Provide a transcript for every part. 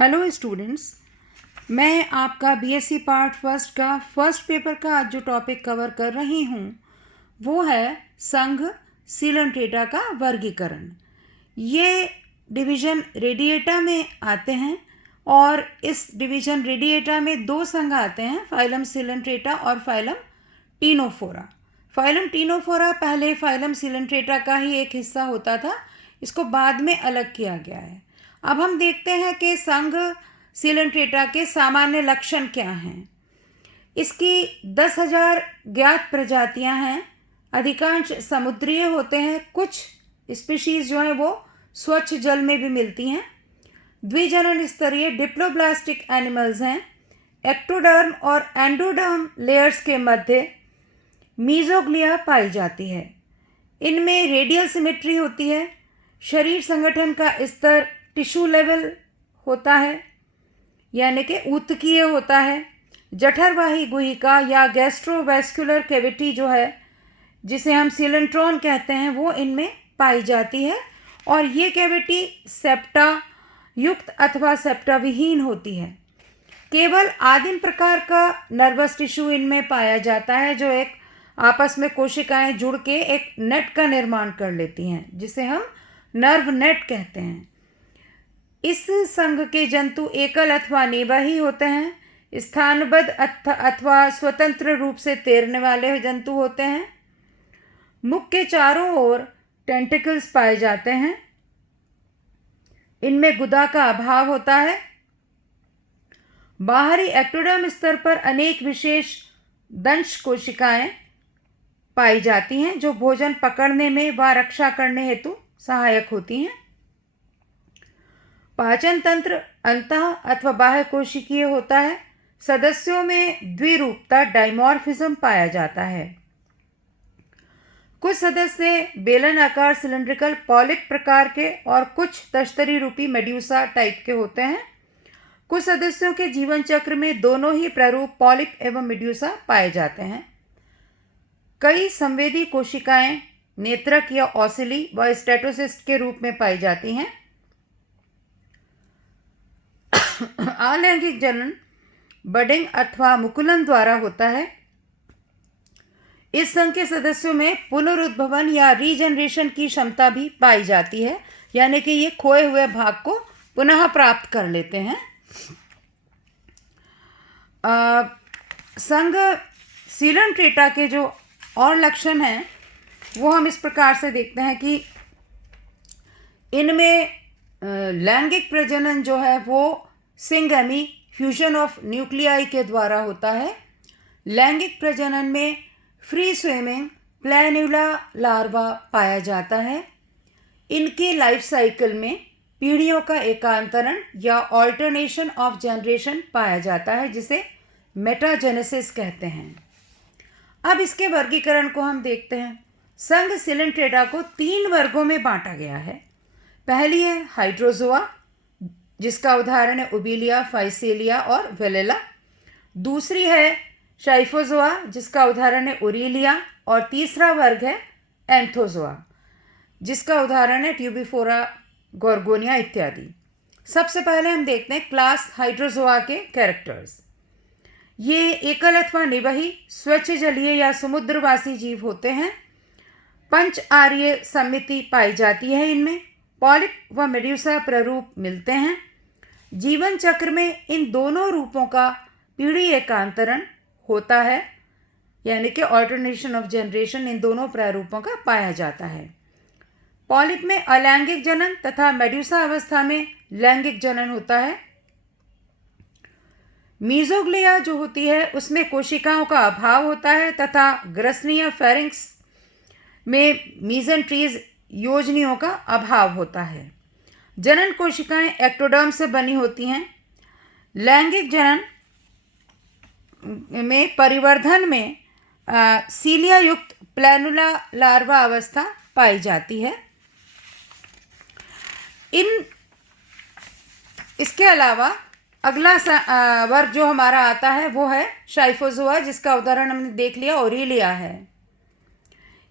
Hello students, मैं आपका BSc part first का फर्स्ट पेपर का आज जो टॉपिक कवर कर रही हूँ वो है संघ सीलन डेटा का वर्गीकरण। ये डिवीज़न रेडिएटा में आते हैं और इस डिवीज़न रेडिएटा में दो संघ आते हैं, फाइलम सिलेंट्रेटा और फाइलम टीनोफोरा। फाइलम टीनोफोरा पहले फाइलम सिलेंट्रेटा का ही एक हिस्सा होता था, इसको बाद में अलग किया गया है। अब हम देखते हैं कि संघ सिलेंट्रेटा के सामान्य लक्षण क्या हैं। इसकी 10,000 ज्ञात प्रजातियां हैं, अधिकांश समुद्रीय होते हैं, कुछ स्पीशीज़ जो हैं वो स्वच्छ जल में भी मिलती हैं। द्विजनन स्तरीय डिप्लोब्लास्टिक एनिमल्स हैं। एक्टोडर्म और एंडोडर्म लेयर्स के मध्य मीजोग्लिया पाई जाती है। इनमें रेडियल सिमेट्री होती है। शरीर संगठन का स्तर टिश्यू लेवल होता है, यानी कि ऊतकीय होता है। जठरवाही गुहिका या गैस्ट्रोवैस्कुलर कैविटी जो है, जिसे हम सीलेंट्रॉन कहते हैं, वो इनमें पाई जाती है और ये कैविटी सेप्टा युक्त अथवा सेप्टा विहीन होती है। केवल आदिम प्रकार का नर्वस टिश्यू इनमें पाया जाता है, जो एक आपस में कोशिकाएं जुड़ के एक नेट का निर्माण कर लेती हैं, जिसे हम नर्व नेट कहते हैं। इस संघ के जंतु एकल अथवा निवाही होते हैं। स्थानबद्ध अथवा स्वतंत्र रूप से तैरने वाले जंतु होते हैं। मुख के चारों ओर टेंटिकल्स पाए जाते हैं। इनमें गुदा का अभाव होता है। बाहरी एक्टोडर्म स्तर पर अनेक विशेष दंश कोशिकाएं पाई जाती हैं, जो भोजन पकड़ने में व रक्षा करने हेतु सहायक होती हैं। पाचन तंत्र अंतः अथवा बाह्य कोशिकीय होता है। सदस्यों में द्विरूपता डाइमॉर्फिज्म पाया जाता है। कुछ सदस्य बेलन आकार सिलेंड्रिकल पॉलिप प्रकार के और कुछ तश्तरी रूपी मेड्यूसा टाइप के होते हैं। कुछ सदस्यों के जीवन चक्र में दोनों ही प्रारूप पॉलिप एवं मेड्यूसा पाए जाते हैं। कई संवेदी कोशिकाएं नेत्रक या ऑसिली व स्टेटोसिस्ट के रूप में पाई जाती हैं। अलैंगिक जनन बडिंग अथवा मुकुलन द्वारा होता है। इस संघ के सदस्यों में पुनरुद्भवन या रीजनरेशन की क्षमता भी पाई जाती है, यानी कि ये खोए हुए भाग को पुनः प्राप्त कर लेते हैं। संघ सिलेंट्रेटा के जो और लक्षण हैं वो हम इस प्रकार से देखते हैं कि इनमें लैंगिक प्रजनन जो है वो सिंगैमी फ्यूजन ऑफ न्यूक्लियाई के द्वारा होता है। लैंगिक प्रजनन में फ्री स्विमिंग प्लैन्युला लार्वा पाया जाता है। इनके लाइफ साइकिल में पीढ़ियों का एकांतरण या ऑल्टरनेशन ऑफ जनरेशन पाया जाता है, जिसे मेटाजेनेसिस कहते हैं। अब इसके वर्गीकरण को हम देखते हैं। संघ सिलेंट्रेटा को 3 वर्गों में बांटा गया है। पहली है हाइड्रोजोआ, जिसका उदाहरण है ओबिलिया, फाइसेलिया और वेलेला। दूसरी है शाइफोजोआ, जिसका उदाहरण है ओरिलिया। और तीसरा वर्ग है एंथोजोआ, जिसका उदाहरण है ट्यूबिफोरा, गोर्गोनिया इत्यादि। सबसे पहले हम देखते हैं क्लास हाइड्रोजोआ के कैरेक्टर्स। ये एकल अथवा निवाही स्वच्छ जलीय या समुद्रवासी जीव होते हैं। पंच आर्य समिति पाई जाती है। इनमें पॉलिप व मेड्यूसा प्रारूप मिलते हैं। जीवन चक्र में इन दोनों रूपों का पीढ़ी एकांतरण होता है, यानी कि ऑल्टरनेशन ऑफ जनरेशन इन दोनों प्रारूपों का पाया जाता है। पॉलिप में अलैंगिक जनन तथा मेड्यूसा अवस्था में लैंगिक जनन होता है। मीजोग्लिया जो होती है उसमें कोशिकाओं का अभाव होता है तथा ग्रसनिया फेरिंक्स में मीजेंट्रीज योजनियों का अभाव होता है। जनन कोशिकाएं एक्टोडर्म से बनी होती हैं। लैंगिक जनन में परिवर्धन में सीलिया युक्त प्लैनुला लार्वा अवस्था पाई जाती है। इसके अलावा अगला वर्ग जो हमारा आता है वो है शाइफोजोआ, जिसका उदाहरण हमने देख लिया ओरिलिया है।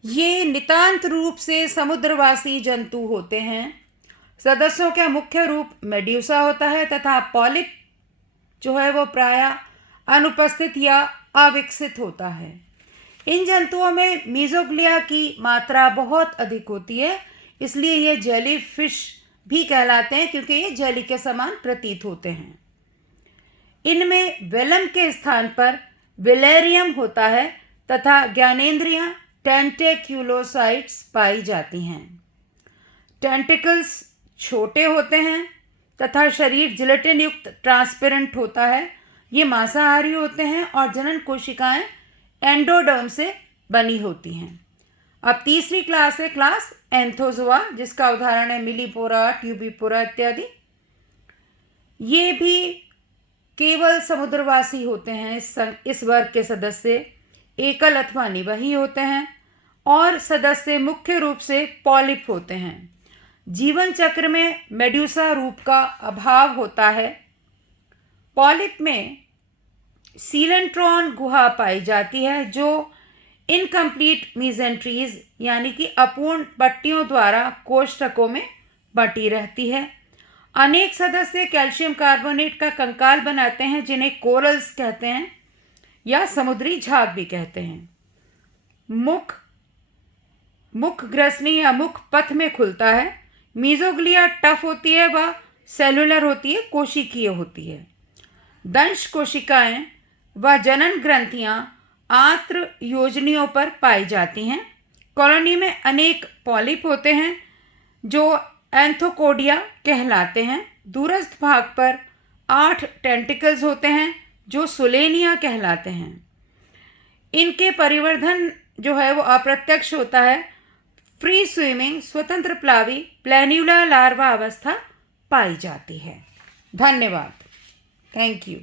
ये नितांत रूप से समुद्रवासी जंतु होते हैं। सदस्यों का मुख्य रूप मेड्यूसा होता है तथा पॉलिप जो है वो प्रायः अनुपस्थित या अविकसित होता है। इन जंतुओं में मीजोग्लिया की मात्रा बहुत अधिक होती है, इसलिए ये जेली फिश भी कहलाते हैं क्योंकि ये जेली के समान प्रतीत होते हैं। इनमें वेलम के स्थान पर विलेरियम होता है तथा ज्ञानेंद्रियां टेंटेक्युलोसाइट्स पाई जाती हैं। टेंटिकल्स छोटे होते हैं तथा शरीर जिलेटिन युक्त ट्रांसपेरेंट होता है। ये मांसाहारी होते हैं और जनन कोशिकाएं एंडोडर्म से बनी होती हैं। अब तीसरी क्लास है क्लास एंथोजोआ, जिसका उदाहरण है मिलीपोरा, ट्यूबिपोरा इत्यादि। ये भी केवल समुद्रवासी होते हैं। इस वर्ग के सदस्य एकल अथवा निवही होते हैं और सदस्य मुख्य रूप से पॉलिप होते हैं। जीवन चक्र में मेड्यूसा रूप का अभाव होता है। पॉलिप में सीलेंट्रॉन गुहा पाई जाती है जो इनकम्प्लीट मीजेंट्रीज यानी कि अपूर्ण पट्टियों द्वारा कोष्ठकों में बटी रहती है। अनेक सदस्य कैल्शियम कार्बोनेट का कंकाल बनाते हैं जिन्हें कोरल्स कहते हैं या समुद्री झाग भी कहते हैं। मुख ग्रसनी या मुख पथ में खुलता है। मीजोग्लिया टफ होती है, वह सेलुलर होती है, कोशिकीय होती है। दंश कोशिकाएं व जनन ग्रंथियां आंत्र योजनियों पर पाई जाती हैं। कॉलोनी में अनेक पॉलिप होते हैं जो एंथोकोडिया कहलाते हैं। दूरस्थ भाग पर 8 टेंटिकल्स होते हैं जो सुलेनिया कहलाते हैं। इनके परिवर्धन जो है वो अप्रत्यक्ष होता है। फ्री स्विमिंग स्वतंत्र प्लावी प्लैन्युला लार्वा अवस्था पाई जाती है। धन्यवाद। Thank you.